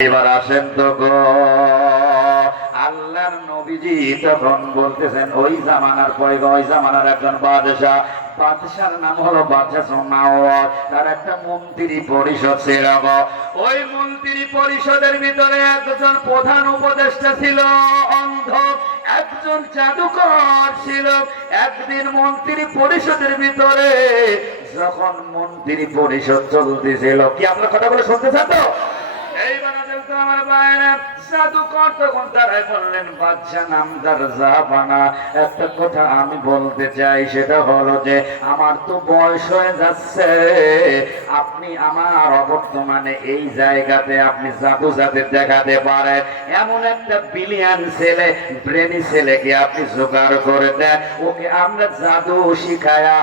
এবার আসেন তো আল্লাহর নবীজি তখন বলতেছেন, ওই জামানার পয়গা, ওই জামানার একজন বাদশাহ। বাদশার নাম হলো বাদশাহ সোনাওয়াত তার একটা মন্ত্রী পরিষদ ছিল ওই মন্ত্রী পরিষদের ভিতরে একজন প্রধান উপদেষ্টা ছিল, অন্ধ। একজন জাদুকর ছিল। একদিন মন্ত্রী পরিষদের ভিতরে যখন মন্ত্রী পরিষদ চলতেছিল, কি আপনার কথা বলে শুনতে চান তো? আপনি আমার অবর্তমানে এই জায়গাতে আপনি জাদু জাতের দেখাতে পারেন। এমন একটা বিলিয়ন ছেলে ব্রেনি ছেলেকে আপনি জোগাড় করে দেন। ওকে আমরা জাদু শিখায়া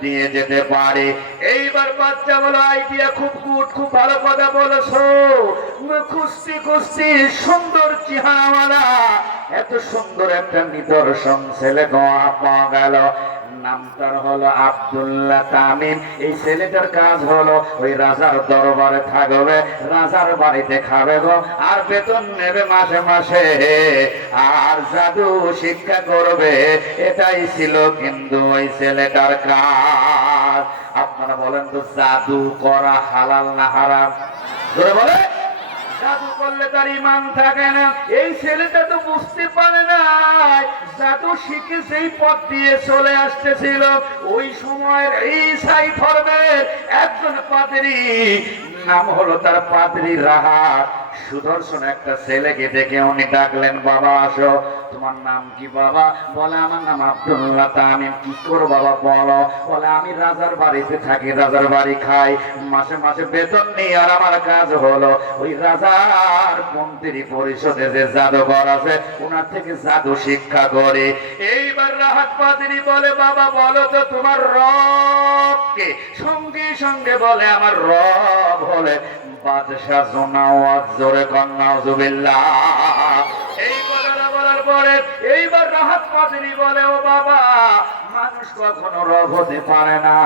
দিয়ে যেতে পারি। এইবার বাচ্চা বলো আইডিয়া খুব গুড খুব ভালো কথা বলেছ। খুশি খুশি সুন্দর চেহারাওয়ালা। এত সুন্দর একটা নিদর্শন ছেলে গোয়া পাওয়া গেল। নাম তার হলো আব্দুল্লাহ তামিম। এই ছেলেটার কাজ হলো ওই রাজার দরবারে থাকবে, রাজার বাড়িতে খাবে গো। আর বেতন নেবে মাসে মাসে। আর জাদু শিক্ষা করবে, এটাই ছিল কিন্তু ওই ছেলেটার কাজ। আপনারা বলেন তো, জাদু করা হালাল না হারাম? ধরে বলে জাদু করলে তার ইমান থাকে না। এই ছেলেটা তো বুঝতে পারে না জাদু শিখে সেই পথ দিয়ে চলে আসতেছিল, ওই সময়ের এই সাই ধর্মের একজন পাদ্রী, নাম হলো তার পাদ্রী রাহা। সুদর্শন একটা ছেলেকে দেখে উনি ডাকলেন, বাবা, আসো। তোমার নাম কি, বাবা? বলে, আমার নাম আব্দুল্লাহ তা আমি কি করো বাবা, বলো। বলে, আমি রাজার বাড়িতে থাকি, রাজার বাড়ি খাই। মাসে মাসে বেতন নিই আর আমার কাজ হলো। ওই রাজার মন্ত্রী পরিষদে যে জাদুঘর আছে ওনার থেকে জাদু শিক্ষা করে। এইবার রাহাত পাদিনী বলে, বাবা, বলো তো তোমার রবকে সঙ্গে সঙ্গে বলে, আমার রব হলে বাদশাহ জোনাওয়াজ জোরে পরে এইবার রাহাত পাদিনী বলে, ও বাবা, মানুষ কখনো রব হতে পারে না।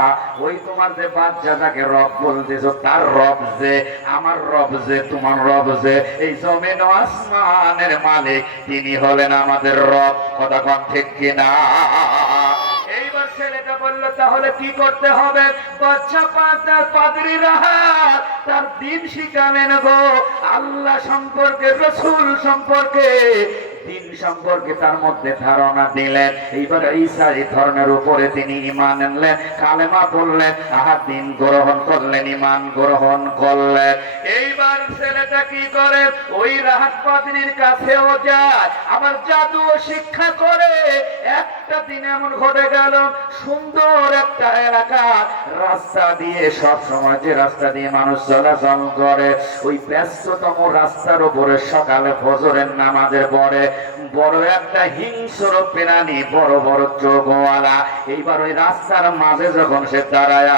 ওই তোমার যে বাচ্চাটাকে রব বলতেছ, তার রব যে, আমার রব যে, তোমার রব যে, এই জমিন আসমানের মালিক, তিনি হলেন আমাদের রব। কথা ঠিক কিনা? তাহলে কি করতে হবে? বাচ্চা পাঁচটার পাদরিরা তার দিন শিখালেন গো। আল্লাহ সম্পর্কে, রসুল সম্পর্কে, দিন সম্পর্কে তার মধ্যে ধারণা দিলেন। এইবার এই ধর্মের উপরে তিনি ইমান আনলেন, কালেমা পড়লেন, আহার দিন গ্রহণ করলেন ইমান গ্রহণ করলেন। এইবার ছেলেটা কি করে? ওই রাহাত পাদিনীর কাছেও যায়। আবার জাদু শিক্ষা করে একটা দিন এমন ঘটে গেল, সুন্দর একটা এলাকা, রাস্তা দিয়ে সব সময় যে রাস্তা দিয়ে মানুষ চলাচল করে, ওই ব্যস্ততম রাস্তার উপরে সকালে ফজরের নামাজের পরে বড় একটা হিংস্র প্রাণী, বড় বড় চোখওয়ালা, এইবার ওই রাস্তার মাঝে যখন সে দাঁড়ায়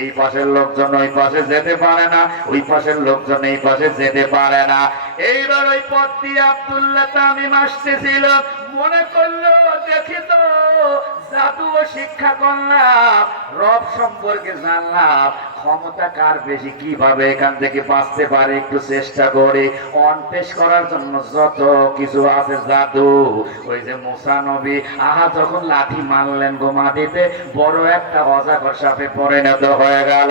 এই পাশের লোকজন ওই পাশে যেতে পারে না, ওই পাশের লোকজন এই পাশে যেতে পারে না। এইবার ওই পথ দিয়ে আব্দুল্লাহ তামিম আসতেছিল। মনে করল, দেখি তো শিক্ষা করলাম, রব সম্পর্কে জানলাম, ক্ষমতা কার বেশি, কীভাবে এখান থেকে বাঁচতে পারে, একটু চেষ্টা করে। অনপেশ করার জন্য যত কিছু আছে, জাদু। ওই যে মুসা নবী, আহা, যখন লাঠি মারলেন গো মাটিতে, বড় একটা অজাগর সাপে পরিণত হয়ে গেল।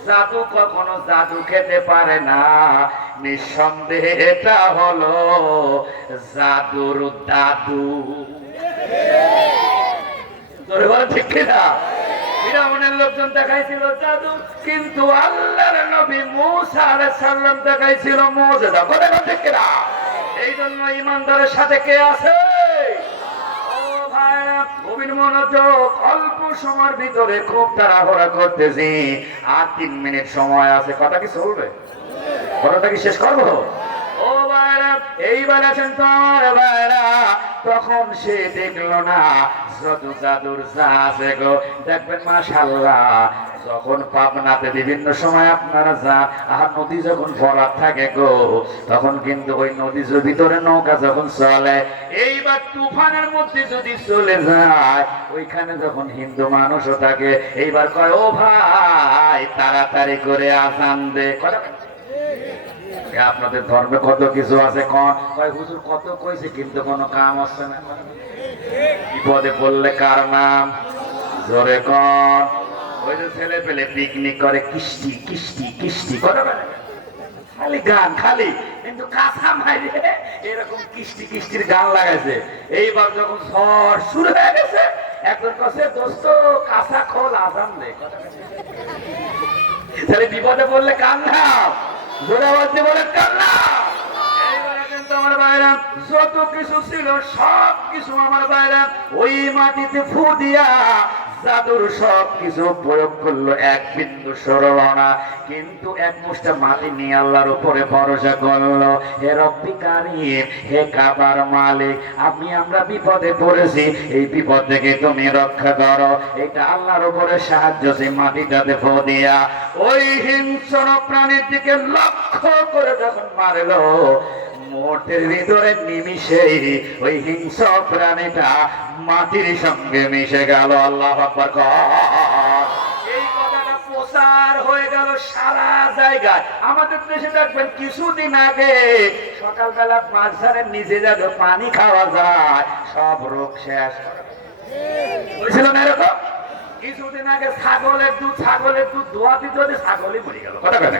জাদু কখনো জাদু খেতে পারে না। নিঃসন্দেহে এটা হলো জাদুর দাদু। লোকজন দেখাইছিল জাদু, কিন্তু আল্লাহর নবী মুসা দেখাইছিল বলে এই জন্য ইমানদারের সাথে কে আছে? অল্প সময়ের ভিতরে খুব তাড়াহুড়া করতেছি আর তিন মিনিট সময় আছে কথা কি চলবে কথাটা কি শেষ করব ও এইবার আছেন তো তখন সে দেখল না গো দেখবেন মাশাল্লাহ যখন পাবনাতে বিভিন্ন সময় আপনারা যান আর নদী যখন থাকে গো, তখন কিন্তু ওই নদীর ভিতরে নৌকা যখন চলে, এইবার তুফানের মধ্যে যদি চলে যায়, ওইখানে যখন হিন্দু মানুষও থাকে, এইবার কয়, ও ভাই, তাড়াতাড়ি করে আসান দে। আপনাদের ধর্মে কত কিছু আছে, কয়? হুজুর, কত কইছে, কিন্তু কোনো কাম হচ্ছে না। বিপদে পড়লে কার নাম? জোরে কন ওই যে ছেলে পেলে পিকনিক করে, কিস্তি কিস্তি কিস্তি করে খালি গান, খালি। কিন্তু কাঁথা মাইরে এরকম গান লাগাইছে। এইবার যখন ঝড় শুরু হয়ে গেছে, একজন কাছে দোস্ত, কাঁথা খোল দে। বিপদে পড়লে কান্নাও জোরে বলতে বলে কিন্তু আমার বাইরা যত কিছু ছিল সব কিছু আমার বাইরা ওই মাটিতে ফু দিয়া জাদুর সব কিছু প্রয়োগ করল এক বিন্দু সরল না কিন্তু এক মুষ্টা মাটি নিয়ে আল্লাহর উপরে ভরসা করল। হে রব্বি কারিম, হে কাবার মালিক, আমি আমরা বিপদে পড়েছি, এই বিপদ থেকে তুমি রক্ষা করো। এটা আল্লাহর উপরে সাহায্য সেই মাটিটাতে ফো দিয়া। ওই হিংস্র প্রাণীর দিকে লক্ষ্য করে যখন মারলো মোটের ভিতরে নিমিশে ওই হিংস্র প্রাণীটা মাটির সঙ্গে মিশে গেল, আল্লাহ আকবার। এই কথাটা প্রচার হয়ে গেল সারা জায়গায়। আমাদের দেশে দেখবেন কিছুদিন আগে সকালবেলা পানি খাওয়া যায়, সব রোগ শেষ কিছুদিন আগে ছাগলের দুধ ছাগলের দুধ দোয়া দিতে হলে ছাগলই মরে গেল। কথা কথা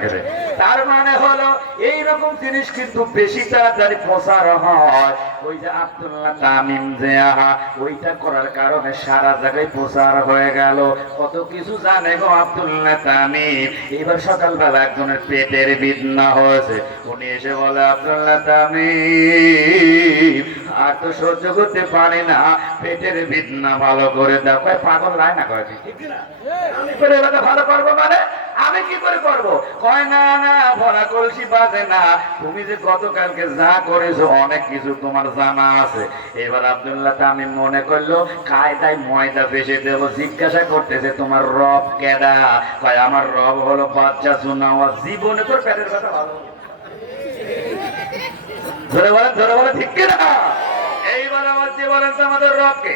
তার মানে হলো এই রকম জিনিস কিন্তু বেশি তাড়াতাড়ি প্রচার হয়। ওই যে আব্দুল্লাহ তামিম যে ওইটা করার কারণে সারা জায়গায় প্রচার হয়ে গেল। কত কিছু জানে গো আব্দুল্লাহ তামিম। এবার সকালবেলা একজনের পেটের বিদনা হয়েছে। উনি এসে বলে, আব্দুল্লাহ তামিম আর তো সহ্য করতে পারে না। পেটের বিদনা ভালো করে কয় পাগল লাই না কয় ঠিক না আমি করে ভালো করব মানে? আমি কি করে করব? কয়, না না ভরা কলসি বাজে না। তুমি যে গতকালকে যা করেছ, অনেক কিছু তোমার জানা আছে। এবার আব্দুল্লাহ আমি মনে করল ময়দা বেশি দেবো, জিজ্ঞাসা করতেছে, তোমার রব কেডা? কয়, আমার রব হলো বাচ্চা শোনা জীবনে তোর পেটের কথা ভালো ধরে বলেন ধরে বলেন ঠিক কিনা? এইবার আমার তো আমাদের রবকে।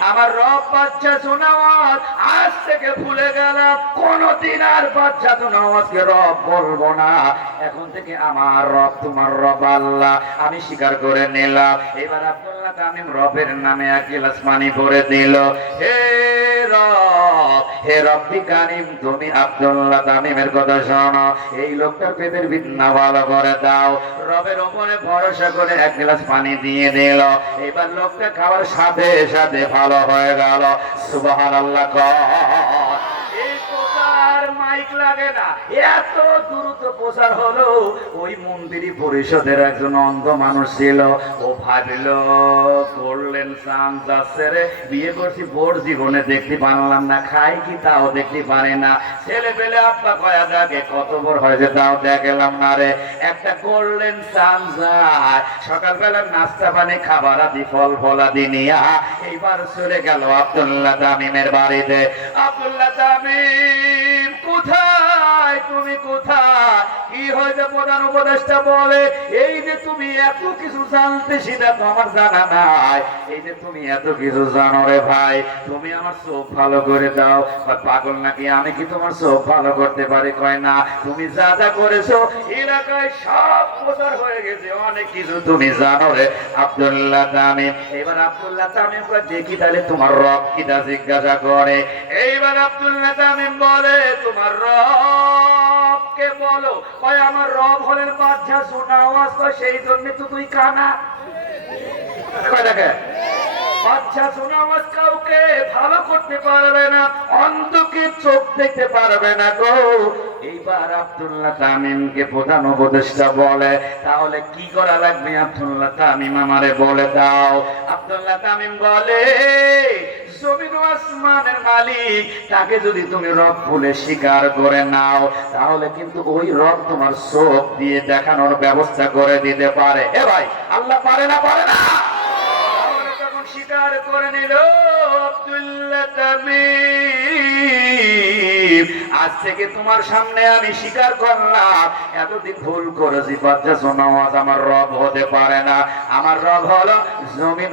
আমার রব বাচ্চা আজ থেকে ভুলে গেলাম আর বাচ্চা রব বলব না। এখন থেকে আমার রব, তোমার রব আল্লাহ, আমি স্বীকার করে নিলাম। এবার রবের নামে এক গিলাস দিল। হে এই ভালো করে দাও। রবের উপরে ভরসা করে এক পানি দিয়ে এবার সাথে ভালো হয়ে গেল। মাইক লাগে না। এত দ্রুত প্রচার হলো, ওই মন্দিরই পরিষদের একজন অন্ধ মানুষ ছিল। ও ভাবিল, করলেন চান যাচ্ছে বিয়ে করছি, বোর জীবনে দেখতে পারলাম না, খাই কি তাও দেখতে পারে না। ছেলে পেলে আব্বা কয়া দাগে কত বড় হয়েছে তাও দেখলাম না রে। একটা করলেন যায় সকালবেলা নাস্তা পানি, খাবার আদি, ফল ফলাদি নিয়া এইবার চলে গেল আব্দুল্লাহ তামিমের বাড়িতে। আব্দুল্লাহ তামিম! তুমি কোথায়? কি হয়েছে প্রধান উপদেশটা বলে, এই যে তুমি এত কিছু জানতে সেটা তো আমার জানা নাই। এই যে তুমি এত কিছু জানো রে ভাই, তুমি আমার চোখ ভালো করে দাও। পাগল নাকি? আমি কি তোমার চোখ ভালো করতে পারি? কয়, না। তুমি যা যা করেছ, এলাকায় সব প্রচার হয়ে গেছে। অনেক কিছু তুমি জানো রে আব্দুল্লাহ তামিম। এবার আব্দুল্লাহ তামিম দেখি তাহলে তোমার রব কিটা জিজ্ঞাসা করে। এইবার আব্দুল্লাহ তামিম বলে, তোমার রব রবকে বলো? কয়, আমার রব হলেন বাদশা শোনা আওয়াজ কয় সেই জন্য তো তুই কানা। কয় দেখে? বাচ্চা কাউকে ভালো করতে পারবে না, অন্ধকে চোখ দেখতে পারবে না গো। এইবার আব্দুল্লাহ প্রধান উপদেষ্টা বলে, তাহলে কি করা লাগবে আব্দুল্লাহ তামিম আমারে বলে দাও। আব্দুল্লাহ তামিম বলে, জমিন আসমানের মালিক, তাকে যদি তুমি রব বলে স্বীকার করে নাও, তাহলে কিন্তু ওই রব তোমার চোখ দিয়ে দেখানোর ব্যবস্থা করে দিতে পারে। এ ভাই, আল্লাহ পারে না পারে না। স্বীকার করে নিল। আজ থেকে তোমার সামনে আমি স্বীকার করলাম, এতদিন ভুল করেছি বাচ্চা সোনাওয়াজ আমার রব হতে পারে না। আমার রব হলো জমিন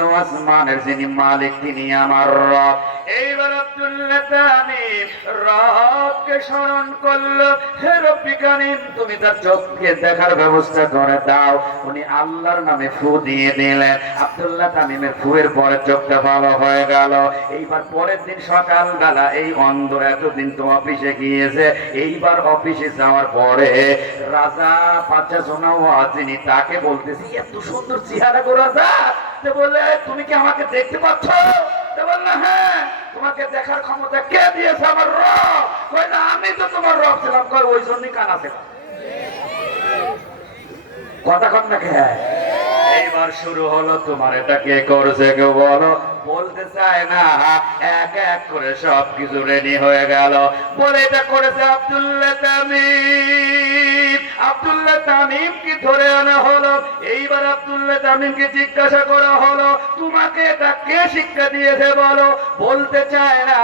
যিনি মালিক, তিনি আমার রব। এইবার রবকে স্মরণ করল তুমি তার চোখকে দেখার ব্যবস্থা করে দাও। উনি আল্লাহর নামে ফু দিয়ে দিলেন। আব্দুল্লাহ তামিমের ফুয়ের পরে চোখটা ভালো হয়ে গেল। এইবার পরের দিন সকালবেলা এই অন্ধ এতদিন তো অফিসে গিয়েছে। এইবার অফিসে যাওয়ার পরে রাজা বাচ্চা শোনাও তিনি তাকে বলতেছি, এত সুন্দর চেহারা গো রাজা। বলে, তুমি কি আমাকে দেখতে পাচ্ছ? হ্যাঁ কথা না এইবার শুরু হলো, তোমার এটা কে করছে কেউ বলো? বলতে চায় না, এক এক করে সব কিছু রেডি হয়ে গেল। বলে এটা করেছে আব্দুল্লাহ তামিম। কি ধরে আনা হলো। এইবার আব্দুল্লাহ তামিমকে জিজ্ঞাসা করা হলো, তোমাকে এটা কে শিক্ষা দিয়েছে বলো? বলতে চায় না,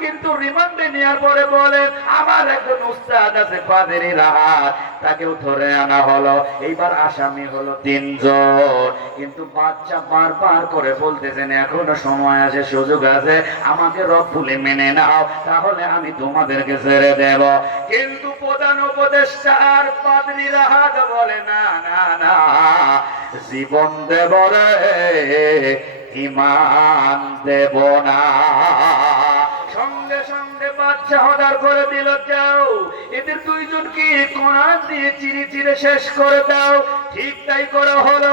কিন্তু রিমান্ডে নেওয়ার পরে বলেন আমার একজন উস্তাদ আছে, পাদেরি রাহাত। তাকেও ধরে আনা হলো। এইবার আসামি হলো তিনজন। কিন্তু বাচ্চা বারবার করে বলতেছেন, এখনও সময় আছে, সুযোগ আছে, আমাকে রব ভুলে মেনে নাও, তাহলে আমি তোমাদেরকে ছেড়ে দেব। কিন্তু প্রধান উপদেষ্টা পাদরি রাহাত বলে, না না না, জীবন দেব রে ইমান দেব না। সঙ্গে সঙ্গে বাচ্চা হদার করে দিল, যাও, এদের দুইজনকে কোরআন দিয়ে চিরে চিরে শেষ করে দাও। ঠিক তাই করা হলো।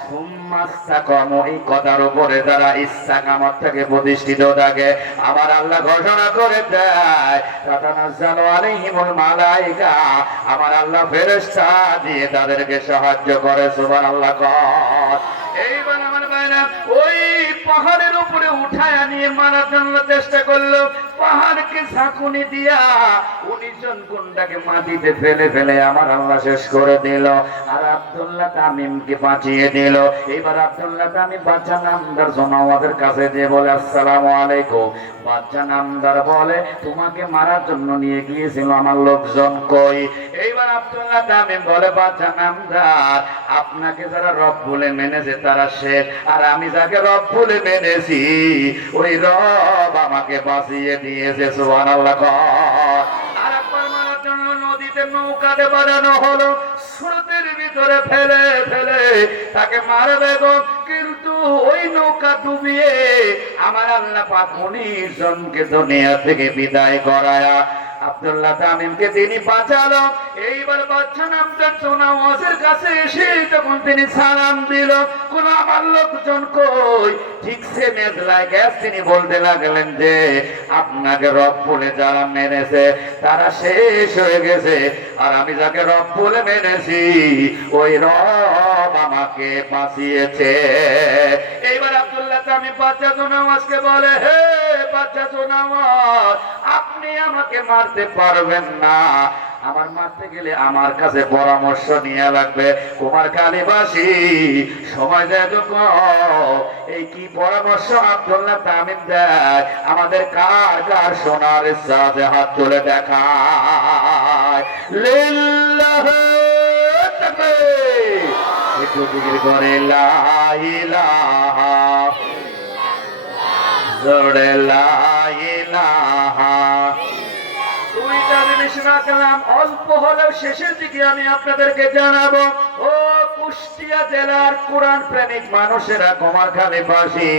প্রতিষ্ঠিত থাকে, আবার আল্লাহ ঘোষণা করে দেয় মালাইকা, আমার আল্লাহ ফেরেশতা দিয়ে তাদেরকে সাহায্য করে, সুবহানাল্লাহ, কর। এইবার আমার ওই পাহাড়ের উপরে উঠায় নিয়ে মারার জন্য চেষ্টা করল পাহাড়কে ঝাঁকুনি দিয়া জন গুন্ডাকে মাটিতে ফেলে ফেলে আমার আল্লাহ শেষ করে দিল। আর আব্দুল্লাহ তামিমকে বাঁচিয়ে দিল। এবার আব্দুল্লাহ তামিম বাচ্চা নামদার কাছে বলে আলাইকুম। বাচ্চা নামদার বলে, তোমাকে মারার জন্য নিয়ে গিয়েছিল আমার লোকজন কই? এইবার আব্দুল্লাহ তামিম বলে, বাচ্চা নামদার, আপনাকে যারা রব বলে মেনেছে তারা শেখ আর আমি যাকে রব বলে মেনেছি, ওই রব আমাকে বাঁচিয়ে দিয়েছে। নৌকাতে বানানো হলো। স্রোতের ভিতরে ফেলে ফেলে তাকে মারবে গো কিন্তু ওই নৌকা ডুবিয়ে আমার আল্লাহ পাক উনিশ জনকে দুনিয়া থেকে বিদায় করায়া আব্দুল্লাহ তামিমকে তিনি বাঁচালো, এইবার বাচ্চা নামটা সোনাওয়াজের কাছে এসে তখন তিনি সালাম দিল। কোন আমার লোকজন কই? ঠিক সে মেজলায় গ্যাস তিনি বলতে লাগলেন যে, আপনাকে রব বলে যারা মেনেছে, তারা শেষ হয়ে গেছে। আর আমি যাকে রব বলে মেনেছি, ওই রব আমাকে বাঁচিয়েছে। এইবার আব্দুল্লাহ তামিম বাচ্চা সোনাওয়াজকে বলে, হে আপনি আমাকে মারতে পারবেন না। আমার মারতে গেলে আমার কাছে পরামর্শ নিয়ে লাগবে। তোমার কালীবাসী, সময় দেয় এই কি পরামর্শ আব্দুল্লাহ তামিম দেয়? আমাদের কার কার সোনার সাথে হাত তুলে দেখায়? একটু জিকির করে, লা ইলাহা দুইটা জিনিস রাখলাম অল্প হলেও শেষের দিকে আমি আপনাদেরকে জানাব। ও কুষ্টিয়া জেলার কোরআন প্রেমিক মানুষেরা কুমারখালী বাসী।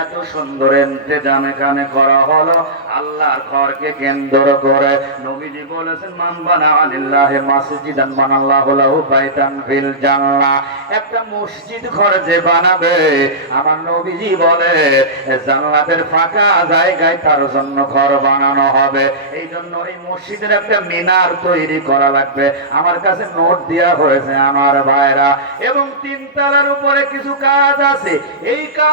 এত সুন্দর এন্তেজাম এখানে করা হলো। আল্লাহর ঘরকে কেন্দ্র করে নবীজি বলেছেন, মান বানা আলিল্লাহে মাসজিদান বানাল্লাহু লাহু বাইতান ফিল জান্নাহ। একটা মসজিদ ঘর যে বানাবে, আমার নবীজি বলে জান্নাতের ফাঁকা জায়গায় তার জন্য ঘর বানানো হবে। এই জন্য এই মসজিদের একটা মিনার তৈরি করা লাগবে। আমার কাছে নোট দেওয়া হয়েছে, আমার ভাইরা এবং তিন তালার উপরে কিছু কাজ আছে। এই কাজ